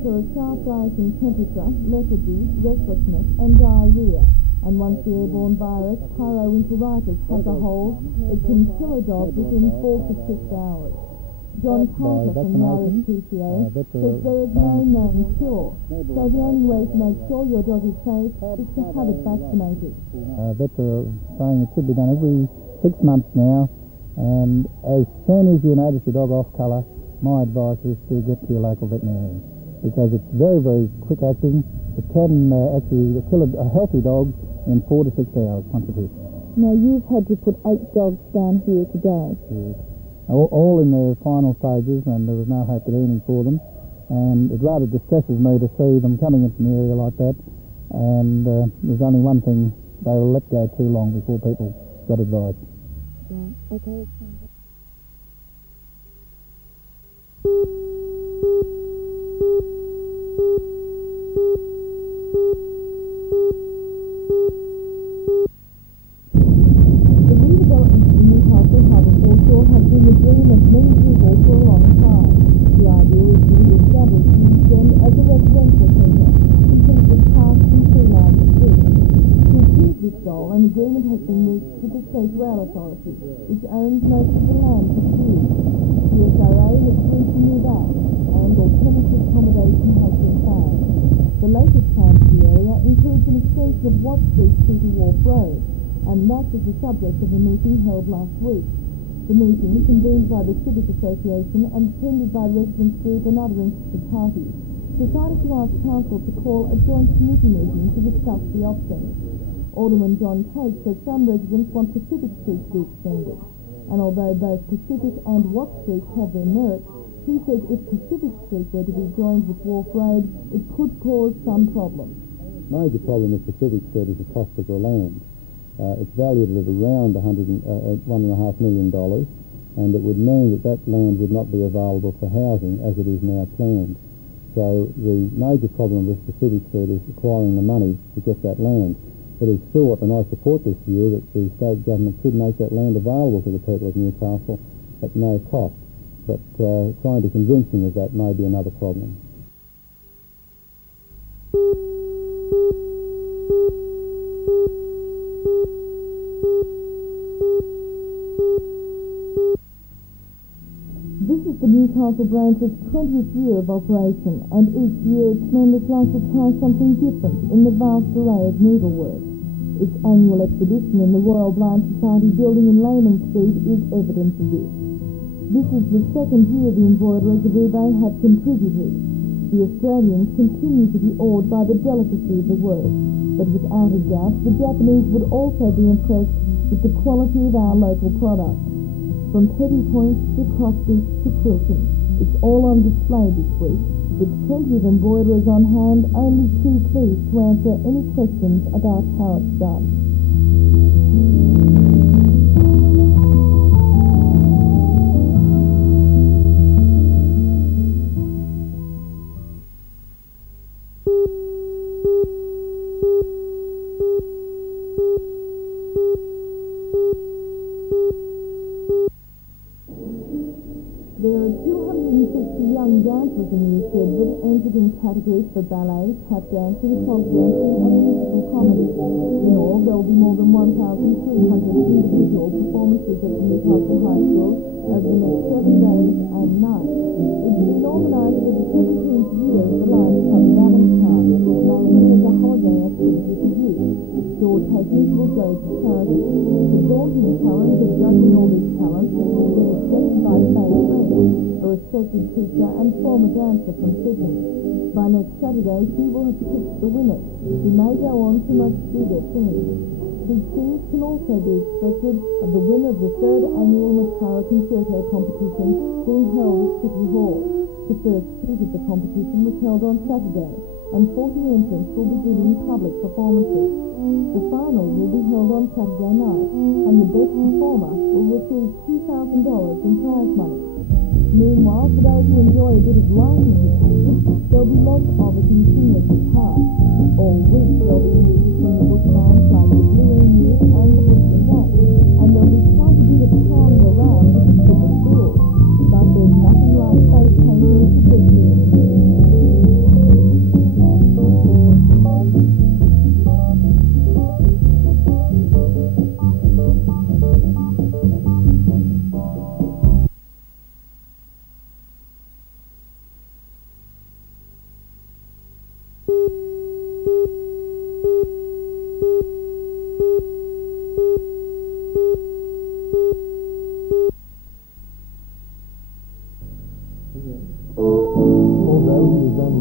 symptoms are a sharp rise in temperature, lethargy, restlessness and diarrhoea. And once the airborne virus, pyroenteritis, has a hold, it can kill a dog within 4 to 6 hours. John Carter from the RSPCA says there is no known cure, so the only way to make sure your dog is safe is to have it vaccinated. Vets are saying it should be done every 6 months now, and as soon as you notice your dog off colour, my advice is to get to your local veterinarian, because it's very, very quick acting. It can actually kill a healthy dog in 4 to 6 hours once it hits. Now, you've had to put 8 dogs down here today. Yes. All in their final stages, and there was no hope of healing for them. And it rather distresses me to see them coming into an area like that. And there's only one thing: they were let go too long before people got advice. Right. Okay. An agreement has been reached with the State Rail Authority, which owns most of the land pursued. The SRA has agreed to move out, and alternative accommodation has been found. The latest plan for the area includes an extension of Watt Street through to Wharf Road, and that was the subject of a meeting held last week. The meeting, convened by the Civic Association and attended by residents group and other interested parties, decided to ask Council to call a joint committee meeting to discuss the options. Alderman John Tate says some residents want Pacific Street to be extended, and although both Pacific and Watt Street have their merits, he says if Pacific Street were to be joined with Wharf Road, it could cause some problems. The major problem with Pacific Street is the cost of the land. It's valued at around $1.5 million, and it would mean that that land would not be available for housing as it is now planned. So the major problem with Pacific Street is acquiring the money to get that land. It is thought, and I support this view, that the state government should make that land available to the people of Newcastle at no cost. But trying to convince them of that may be another problem. This is the Newcastle branch's 20th year of operation, and each year its members like to try something different in the vast array of needlework. Its annual exhibition in the Royal Blind Society building in Layman Street is evidence of this. This is the second year the embroiderers of eBay have contributed. The Australians continue to be awed by the delicacy of the work, but without a doubt the Japanese would also be impressed with the quality of our local product. From petty points to cross stitch to quilting, it's all on display this week. With plenty of embroiderers on hand, only too pleased to answer any questions about how it's done. There are 260 young dancers in New Stedford entered in categories for ballet, tap dancing, folk dancing and musical comedy. In all, there will be more than 1,300 individual performances at the Newcastle High School over the next 7 days and nights. It's been organised for the 17th year of the Lions Club of Allenstown, namely as a holiday activity for youth. Door takings will go to charity. The daunting challenge of judging all these talents has been accepted by Faye French, a respected teacher and former dancer from Sydney. By next Saturday, she will have picked the winners, who may go on to much bigger things. Big things can also be expected of the winner of the 3rd annual Matara Concerto competition being held at City Hall. The first heat of the competition was held on Saturday, and 40 entrants will be giving public performances. The final will be held on Saturday night, and the best performer will receive $2,000 in prize money. Meanwhile, for those who enjoy a bit of light entertainment, there'll be lots of it in King Edward Park. All week there'll be music from the bush bands like the Blue Emus and the Bushman Band, and there'll be quite a bit of prowling around with the school. But there's nothing like face painting to get you in the mood.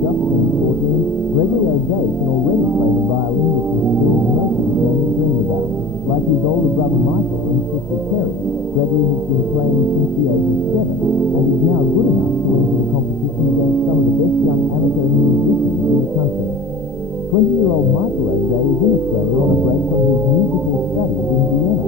just turned 14, Gregory O'Day can already play the violin which his skills most of them dream about. Like his older brother Michael and sister Terry, Gregory has been playing since the age of 7 and is now good enough to enter the competition against some of the best young amateur musicians in the country. 20-year-old Michael O'Day is in Australia on a break from his musical studies in Vienna.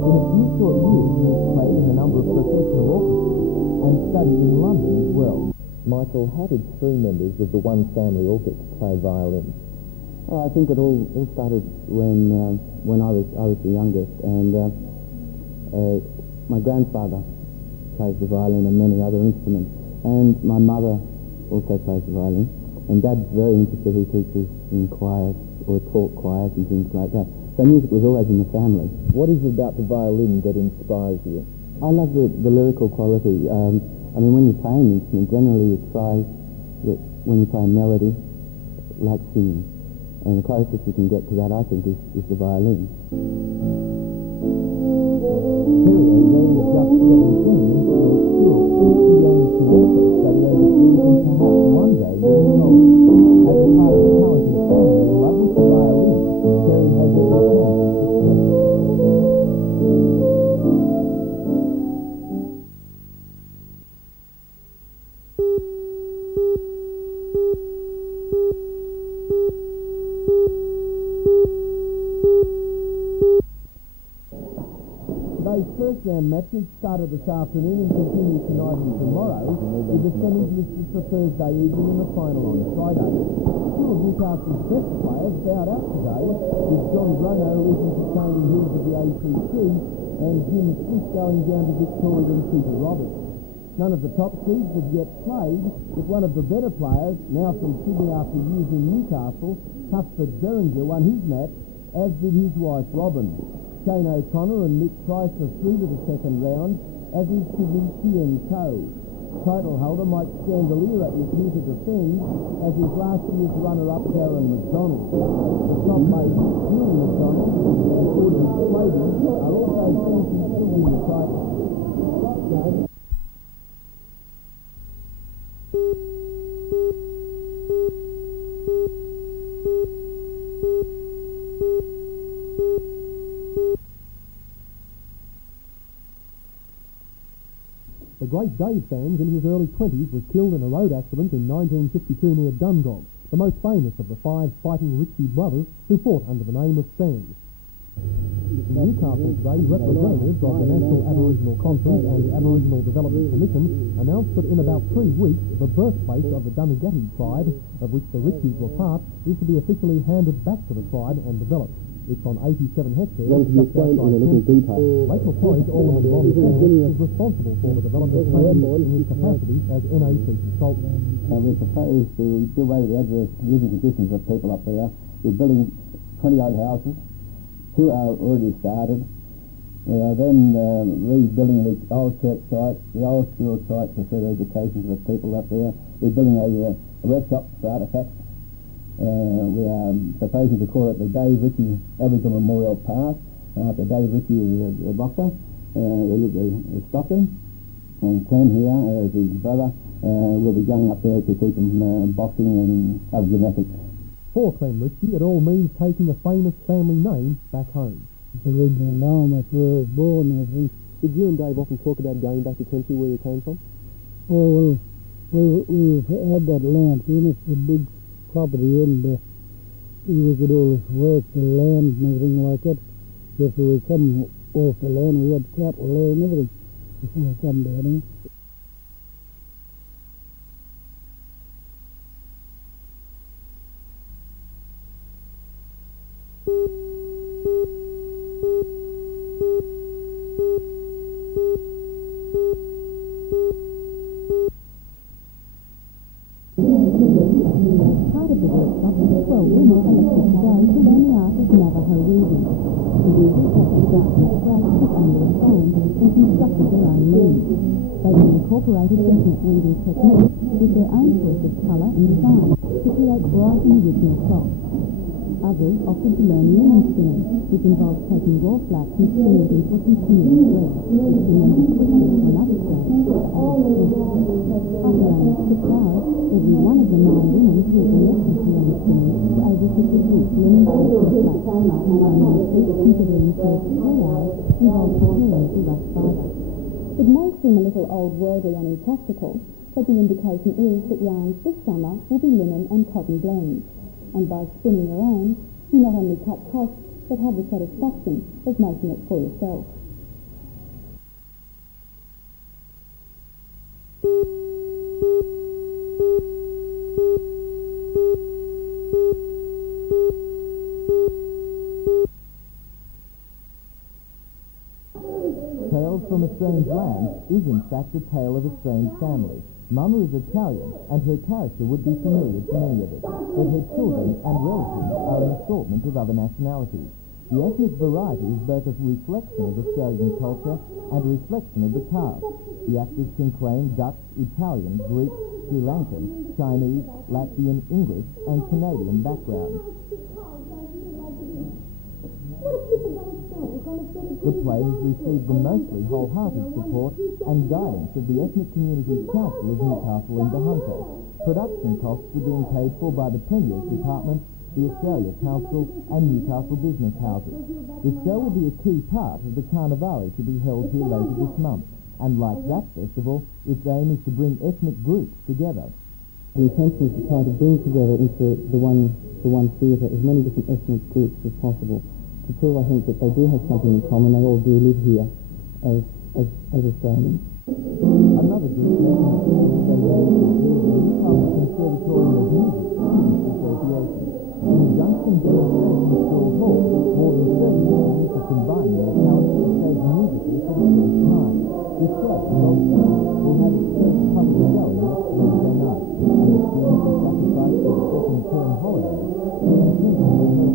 In a few short years, he has played in a number of professional orchestras and studied in London as well. Michael, how did 3 members of the one family orchestra play violin? I think it all started when I was the youngest, and my grandfather plays the violin and many other instruments, and my mother also plays the violin, and Dad's very interested. He teaches in choirs or taught choirs and things like that. So music was always in the family. What is it about the violin that inspires you? I love the lyrical quality. I mean, when you play an instrument, generally you try that when you play a melody, like singing. And the closest you can get to that, I think, is the violin. Terry O'Day is just 17 and still at school. She aims to also study overseas and perhaps one day get a scholarship. As a part of a talented family in love with the violin, Terry has every chance of success. Today's first round matches started this afternoon and continue tonight and tomorrow, with the semis listed for Thursday evening and the final on Friday. Two of Newcastle's best players bowed out today, with John Grono leaving to Candy Hills of the ACC and Jim Swift going down to Victoria and Peter Roberts. None of the top seeds have yet played, but one of the better players, now from Sydney after years in Newcastle, Cuthbert Berenger, won his match, as did his wife Robin. Shane O'Connor and Nick Price are through to the second round, as is Sydney Tien Ko. Title holder Mike Scandalera is here to defend, as is last year's runner-up Darren McDonald. The top mate, Julie McDonald and Gordon Slady are also finishing to win the title. The great Dave Sands, in his early 20s, was killed in a road accident in 1952 near Dungog, the most famous of the 5 fighting Ritchie brothers who fought under the name of Sands. In Newcastle today, representatives of the National Aboriginal Conference and Aboriginal Development Commission announced that in about 3 weeks, the birthplace of the Dunigatti tribe, of which the Ritchies were part, is to be officially handed back to the tribe and developed. It's on 87 hectares, just outside Kent. Rachel Porridge, Alderman Ron Sands, is responsible for the development plans in his capacity as NAC consultant. We propose to do away with the adverse living conditions of people up there. We're building 20-odd houses. 2 are already started. We are then rebuilding the old church site, the old school site for further education for the people up there. We're building a workshop for artefacts. We are proposing to call it the Dave Ritchie Aboriginal Memorial Park, after Dave Ritchie, the boxer, who lived in Stockton. And Clem here, as his brother, will be going up there to teach them boxing and other gymnastics. For Clem Ritchie, it all means taking a famous family name back home. It's the original home, that's where I was born and everything. Did you and Dave often talk about going back to country where you came from? Well, we had that land, it's a big property, and we could always work the land and everything like that. If we would come off the land, we had cattle there and everything before we come down here. Part of the workshop is 12 women selected today to learn the art of Navajo weaving. The weavers have to start from scratch just under a frame and constructed their own looms. They've incorporated ethnic weaving techniques with their own choice of colour and design to create bright and original cloth. Others offered to learn linen spinning, which involves taking raw flax and spinning it into a continuous thread, which can then be twisted to another thread. After only 6 hours, every one of the 9 women taught the lessons to learn spinning were able to produce linen bags of flax, and only 6, considering the first 3 hours involved preparing the rough fibre. It may seem a little old-worldly and impractical, but the indication is that yarns this summer will be linen and cotton blends. And by spinning your own, you not only cut costs, but have the satisfaction of making it for yourself. Tales from a Strange Land is in fact a tale of a strange family. Mama is Italian, and her character would be familiar to many of us, but her children and relatives are an assortment of other nationalities. The ethnic variety is both a reflection of Australian culture and a reflection of the caste. The actors can claim Dutch, Italian, Greek, Sri Lankan, Chinese, Latvian, English, and Canadian backgrounds. The play has received the mostly wholehearted support and guidance of the Ethnic Communities Council of Newcastle and the Hunter. Production costs are being paid for by the Premier's Department, the Australia Council and Newcastle business houses. The show will be a key part of the Carnivale to be held here later this month, and like that festival, its aim is to bring ethnic groups together. The intention is to try to bring together into the one theatre as many different ethnic groups as possible, to prove, I think, that they do have something in common. They all do live here as Australians. Another group mentioned the Newcastle Conservatorium of Music Students Association. In the Junction Demonstration School Hall, more than 30 students are combining their talents to stage musically for the first time. The show, will have its first public showing next Wednesday night, and the students will sacrifice their second term holidays to intensive rehearsal.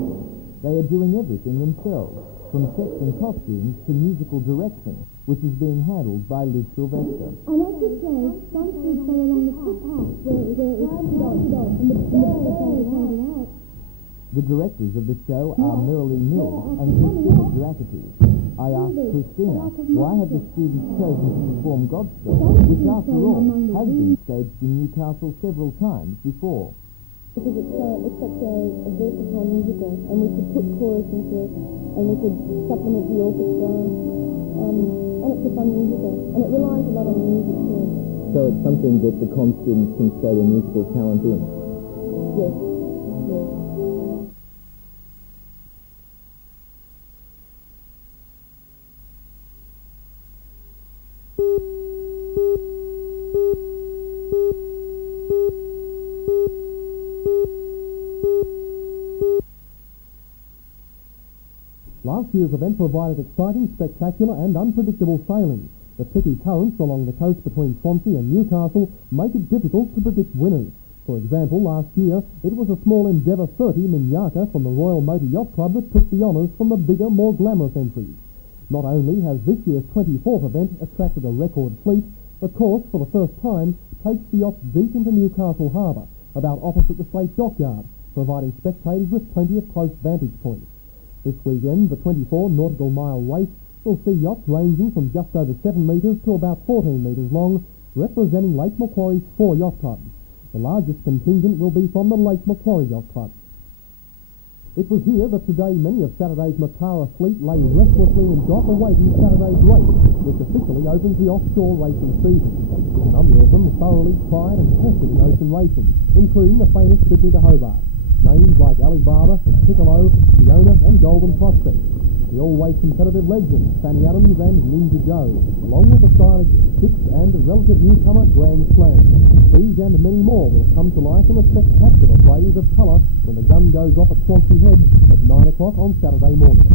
They are doing everything themselves, from sets and costumes to musical direction, which is being handled by Liz Sylvester. And as the show, some kids go along the footpath where it was on, and the birds are out. The directors of the show are Miralee Mills and Christina Drakity. I asked Christina, why have the students chosen to perform Godspell, which after all has been staged in Newcastle several times before? Because it's such a versatile musical, and we could put chorus into it, and we could supplement the orchestra, and it's a fun musical, and it relies a lot on the music too. So it's something that the comm students can show their musical talent in? Yes. Last year's event provided exciting, spectacular and unpredictable sailing. The tricky currents along the coast between Swansea and Newcastle make it difficult to predict winners. For example, last year, it was a small Endeavour 30 Minyaka from the Royal Motor Yacht Club that took the honours from the bigger, more glamorous entries. Not only has this year's 24th event attracted a record fleet, the course, for the first time, takes the yachts deep into Newcastle Harbour, about opposite the Strait dockyard, providing spectators with plenty of close vantage points. This weekend, the 24 nautical mile race will see yachts ranging from just over 7 metres to about 14 metres long, representing Lake Macquarie's 4 yacht clubs. The largest contingent will be from the Lake Macquarie Yacht Club. It was here that today many of Saturday's Matara fleet lay restlessly in dock awaiting Saturday's race, which officially opens the offshore racing season. A number of them thoroughly tried and tested in ocean racing, including the famous Sydney to Hobart. Names like Alibaba, Piccolo, Fiona and Golden Prospect. The always competitive legends, Fanny Adams and Ninja Joe, along with the stylish Six and relative newcomer Grand Slam. These and many more will come to life in a spectacular blaze of colour when the gun goes off at Swansea Head at 9 o'clock on Saturday morning.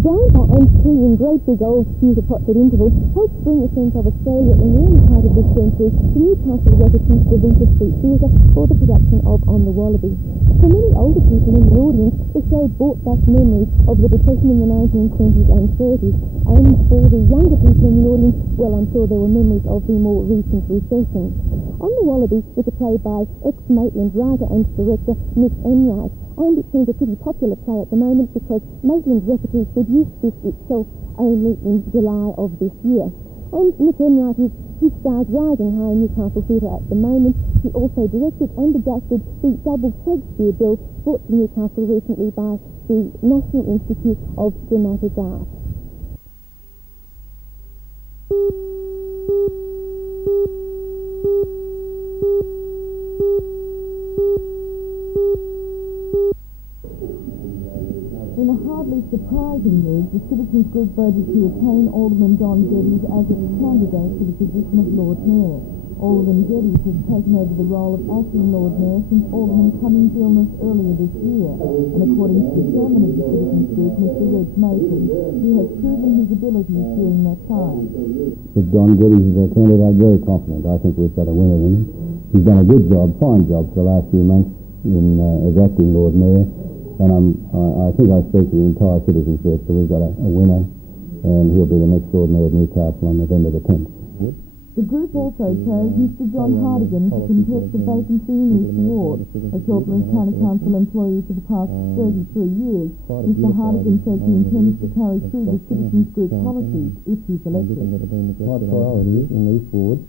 Down on three in great big old pewter pots at intervals helps bring a sense of Australia in the early part of this century to Newcastle Repetition the Winter Street Theatre for the production of On the Wallaby. For many older people in the audience, the show brought back memories of the Depression in the 1920s and 30s, and for the younger people in the audience, well, I'm sure there were memories of the more recent recession. On the Wallaby is a play by ex-Maitland writer and director Nick Enright, and it seems a pretty popular play at the moment because Maitland Repertories produced this itself only in July of this year. And Nick Enright is his stars rising high in Newcastle Theatre at the moment. He also directed and adapted the double Shakespeare bill brought to Newcastle recently by the National Institute of Dramatic Art. In a hardly surprising move, the Citizens Group voted to retain Alderman Don Geddes as its candidate for the position of Lord Mayor. Alderman Geddes has taken over the role of acting Lord Mayor since Alderman Cummings' illness earlier this year, and according to the chairman of the Citizens Group, Mr. Reg Mason, he has proven his abilities during that time. If Don Geddes is our candidate, very confident. I think we've got a winner in him. He's done a good job, fine job for the last few months as acting Lord Mayor. And I think I speak for the entire Citizens Group, so we've got a winner, and he'll be the next Lord Mayor of Newcastle on November the 10th. The group also chose Mr. John Hardigan to contest the vacancy in East Ward. A Torres County Council employee for the past 33 years, Mr. Hardigan says he intends to carry through the Citizens Group policies if he's elected. My priority in East Ward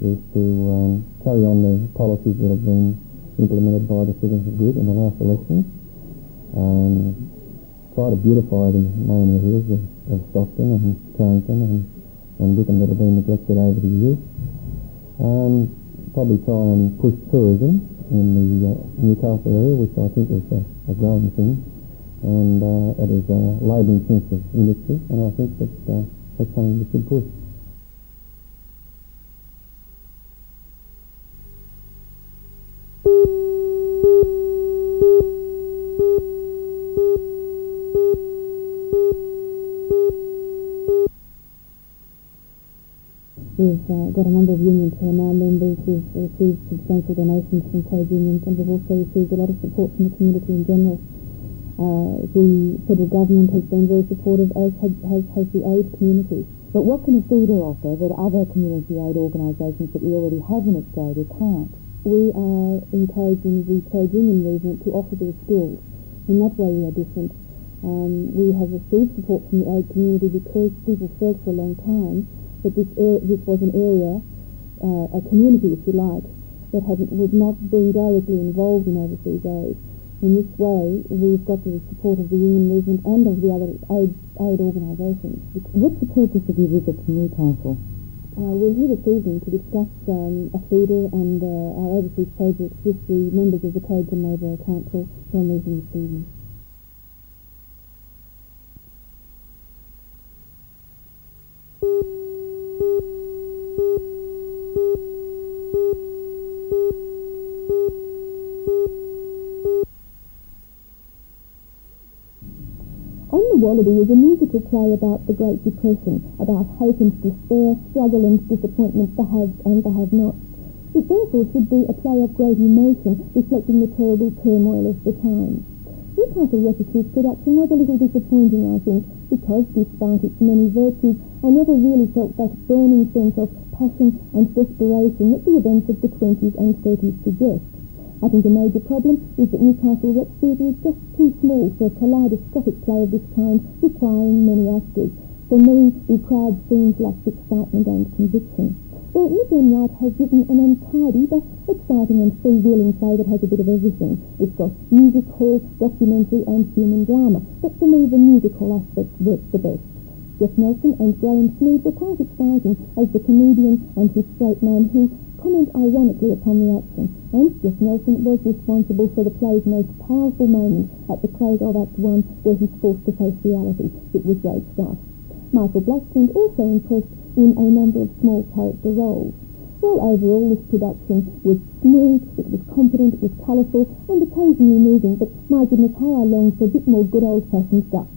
is to carry on the policies that have been implemented by the Citizens Group in the last election, and try to beautify the main areas of Stockton and Carrington and Wickham that have been neglected over the years. Probably try and push tourism in the Newcastle area, which I think is a growing thing, and it is a labour-intensive industry, and I think that that's something we should push. We've got a number of unions who are now members. We've received substantial donations from trade unions, and we've also received a lot of support from the community in general. The federal government has been very supportive, as has the aid community. But what can a feeder offer that other community aid organisations that we already have in Australia can't? We are encouraging the trade union movement to offer their skills. In that way we are different. We have received support from the aid community because people felt for a long time that this was an area, a community, if you like, that was not being directly involved in overseas aid. In this way, we've got the support of the union movement and of the other aid organisations. What's the purpose of your visit to Newcastle? We're here this evening to discuss a feeder and our overseas projects with the members of the Trades and Labour Council who are meeting this evening. On the Wallaby is a musical play about the Great Depression, about hope and despair, struggle and disappointment, the haves and the have-nots. It therefore should be a play of great emotion, reflecting the terrible turmoil of the time. Newcastle Repertories production was a little disappointing, I think, because despite its many virtues, I never really felt that burning sense of passion and desperation that the events of the 20s and 30s suggest. I think a major problem is that Newcastle Rep Theatre is just too small for a kaleidoscopic play of this kind, requiring many actors. For me, the crowd scenes lacked excitement and conviction. Well, Nick Enright has written an untidy but exciting and freewheeling play that has a bit of everything. It's got music hall, documentary and human drama, but for me the music hall aspect works the best. Jeff Nelson and Graham Smead were quite exciting as the comedian and his straight man who comment ironically upon the action, and Jeff Nelson was responsible for the play's most powerful moment at the close of Act 1 where he's forced to face reality. It was great stuff. Michael Blackstone also impressed in a number of small character roles. Well, overall this production was smooth, it was competent, it was colourful and occasionally moving, but my goodness how I longed for a bit more good old-fashioned guts.